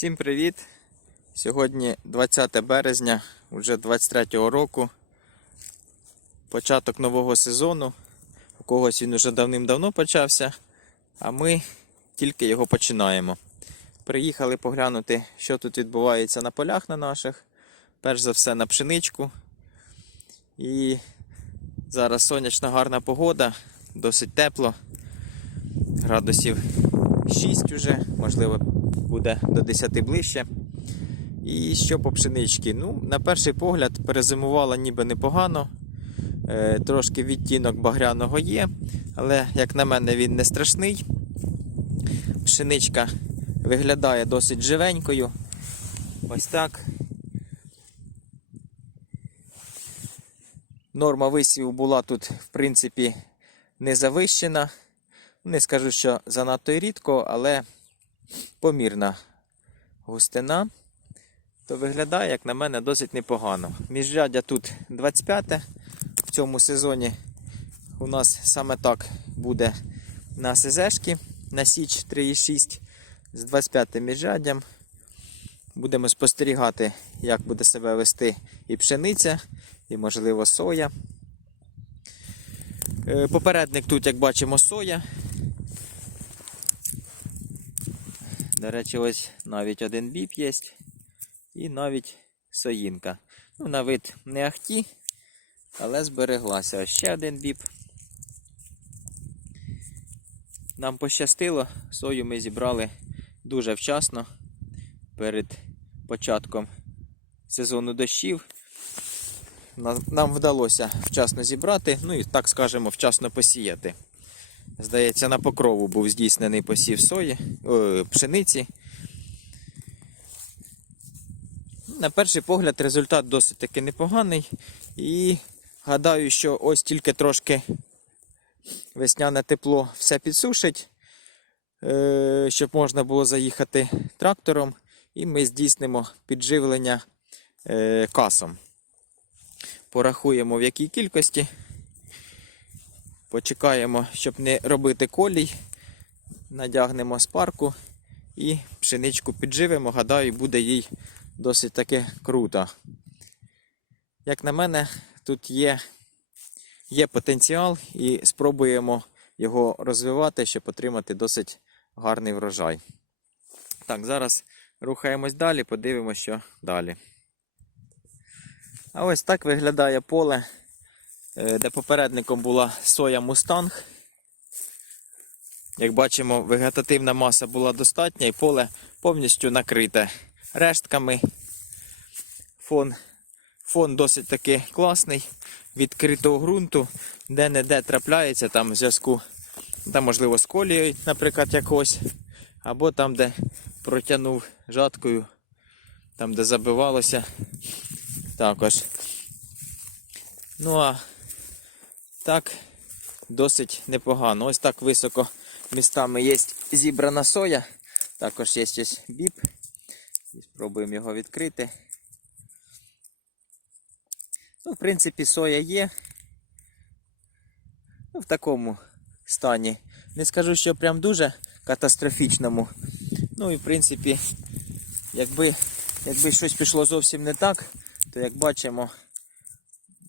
Всім привіт! Сьогодні 20 березня, вже 23-го року. Початок нового сезону. У когось він вже давним-давно почався, а ми тільки його починаємо. Приїхали поглянути, що тут відбувається на полях на наших. Перш за все на пшеничку. І зараз сонячна гарна погода, досить тепло. Градусів 6 уже, можливо, буде до 10 ближче. І що по пшеничці? Ну, на перший погляд, перезимувала ніби непогано. Е, трошки відтінок багряного є, але, як на мене, він не страшний. Пшеничка виглядає досить живенькою. Ось так. Норма висіву була тут, в принципі, не завищена. Не скажу, що занадто рідко, але помірна густина, то виглядає, як на мене, досить непогано. Міжряддя тут 25 в цьому сезоні у нас саме так буде на СЗшки на Січ 3,6 з 25 міжряддям. Будемо спостерігати, як буде себе вести і пшениця, і, можливо, соя. Е, Попередник тут, як бачимо, соя. До речі, ось навіть один біб є. І навіть соїнка. Ну, на вид не ахті, але збереглася. Ще один біб. Нам пощастило, сою ми зібрали дуже вчасно перед початком сезону дощів. Нам вдалося вчасно зібрати, ну і так скажемо, вчасно посіяти. Здається, на покрову був здійснений посів сої, о, пшениці. На перший погляд результат досить таки непоганий. І гадаю, що ось тільки трошки весняне тепло все підсушить, е, щоб можна було заїхати трактором, і ми здійснимо підживлення е, касом. Порахуємо в якій кількості. Почекаємо, щоб не робити колій. Надягнемо спарку і пшеничку підживимо. Гадаю, буде їй досить таки круто. Як на мене, тут є, є потенціал і спробуємо його розвивати, щоб отримати досить гарний врожай. Так, зараз рухаємось далі, подивимося, що далі. А ось так виглядає поле де попередником була соя Мустанг. Як бачимо, вегетативна маса була достатня і поле повністю накрите рештками. Фон фон досить таки класний, відкритого ґрунту, де-не-де трапляється там в зв'язку, там, можливо, з колією, наприклад, якось, або там, де протягнув жаткою, там, де забивалося. Також. Ну а так досить непогано. Ось так високо містами є зібрана соя. Також є ось біб. Спробуємо його відкрити. Ну, в принципі, соя є. Ну, в такому стані. Не скажу, що прям дуже катастрофічному. Ну і в принципі, якби, якби щось пішло зовсім не так, то як бачимо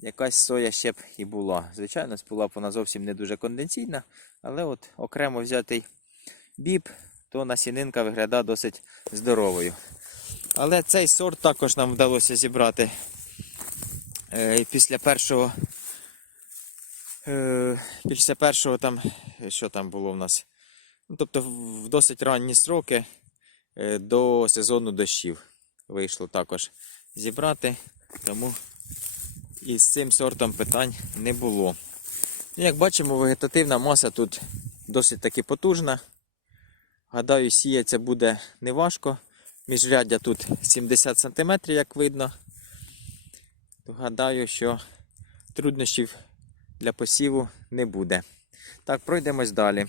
якась соя ще б і була. Звичайно, була б вона зовсім не дуже конденційна, але от окремо взятий біб, то насінинка виглядає досить здоровою. Але цей сорт також нам вдалося зібрати е, після першого. Е, після першого там, що там було в нас? Ну, тобто в досить ранні сроки е, до сезону дощів вийшло також зібрати. Тому і з цим сортом питань не було. Як бачимо, вегетативна маса тут досить таки потужна. Гадаю, сіяться буде неважко. Міжряддя тут 70 см, як видно. То гадаю, що труднощів для посіву не буде. Так, пройдемось далі.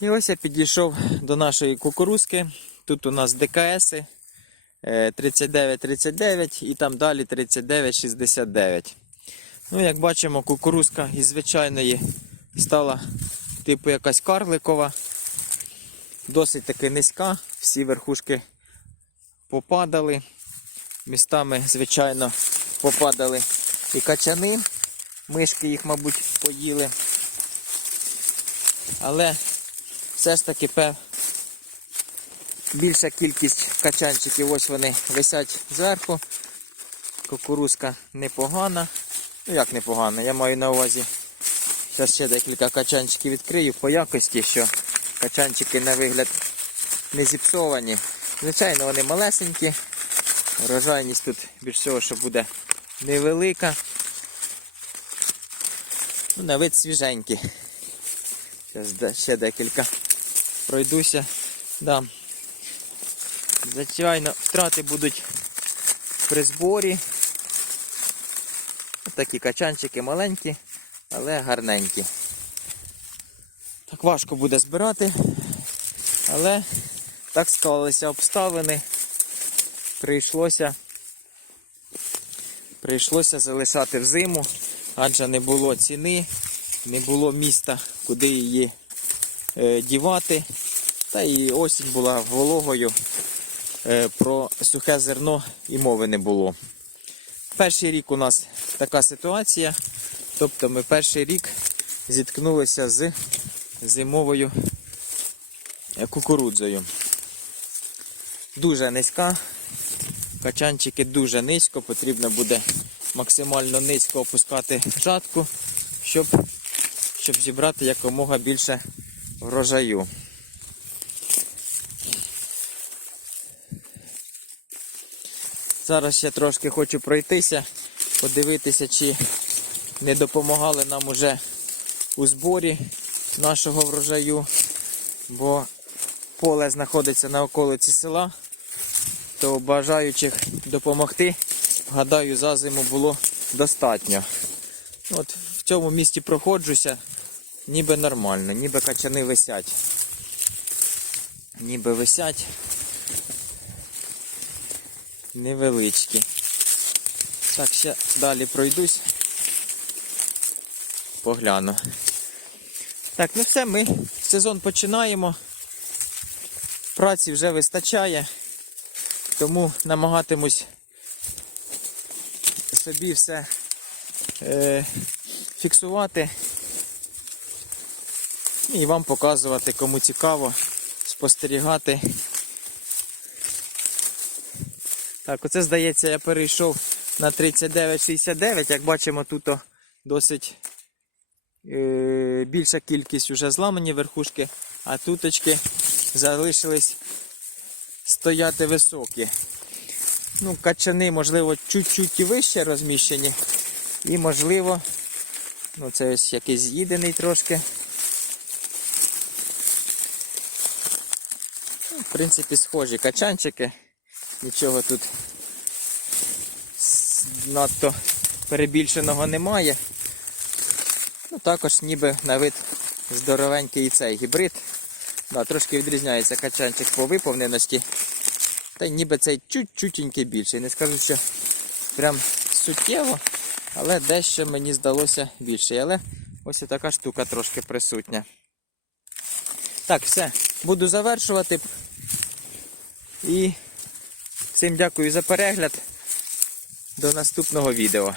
І ось я підійшов до нашої кукурузки. Тут у нас ДКСи. 39-39 і там далі 39-69. Ну, як бачимо, кукурузка із звичайної стала типу якась карликова. досить таки низька, всі верхушки попадали. Містами, звичайно, попадали і качани. Мишки їх, мабуть, поїли. Але все ж таки пев... більша кількість качанчиків, ось вони висять зверху. Кукурузка непогана. Ну як непогана, я маю на увазі. Зараз ще декілька качанчиків відкрию по якості, що качанчики на вигляд не зіпсовані. Звичайно, вони малесенькі. Врожайність тут більш всього, що буде невелика. Ну, на вид свіженький. Зараз ще декілька пройдуся. Да. Звичайно, втрати будуть при зборі. Такі качанчики маленькі, але гарненькі. Так важко буде збирати, але так склалися обставини. Прийшлося, прийшлося залишати в зиму, адже не було ціни, не було міста, куди її е, дівати. Та і осінь була вологою. Е, про сухе зерно і мови не було. Перший рік у нас така ситуація. Тобто ми перший рік зіткнулися з зимовою е, кукурудзою. Дуже низька. Качанчики дуже низько, потрібно буде максимально низько опускати жатку, щоб, щоб зібрати якомога більше врожаю. Зараз ще трошки хочу пройтися, подивитися, чи не допомагали нам уже у зборі нашого врожаю, бо поле знаходиться на околиці села, то бажаючих допомогти, гадаю, за зиму було достатньо. От в цьому місті проходжуся, ніби нормально, ніби качани висять. Ніби висять невеличкі. Так, ще далі пройдусь. Погляну. Так, ну все, ми сезон починаємо. Праці вже вистачає, тому намагатимусь собі все е, фіксувати і вам показувати, кому цікаво, спостерігати. Так, оце здається, я перейшов на 39,69. Як бачимо, тут досить е, більша кількість вже зламані верхушки, а туточки залишились стояти високі. Ну, качани, можливо, чуть-чуть вище розміщені. І можливо, ну це ось якийсь з'їдений трошки. Ну, в принципі, схожі качанчики. Нічого тут надто перебільшеного немає. Ну, також ніби на вид здоровенький і цей гібрид. Да, трошки відрізняється качанчик по виповненості. Та ніби цей чуть-чутенький більший. Не скажу, що прям суттєво, але дещо мені здалося більше. Але ось така штука трошки присутня. Так, все, буду завершувати. І всім дякую за перегляд. До наступного відео.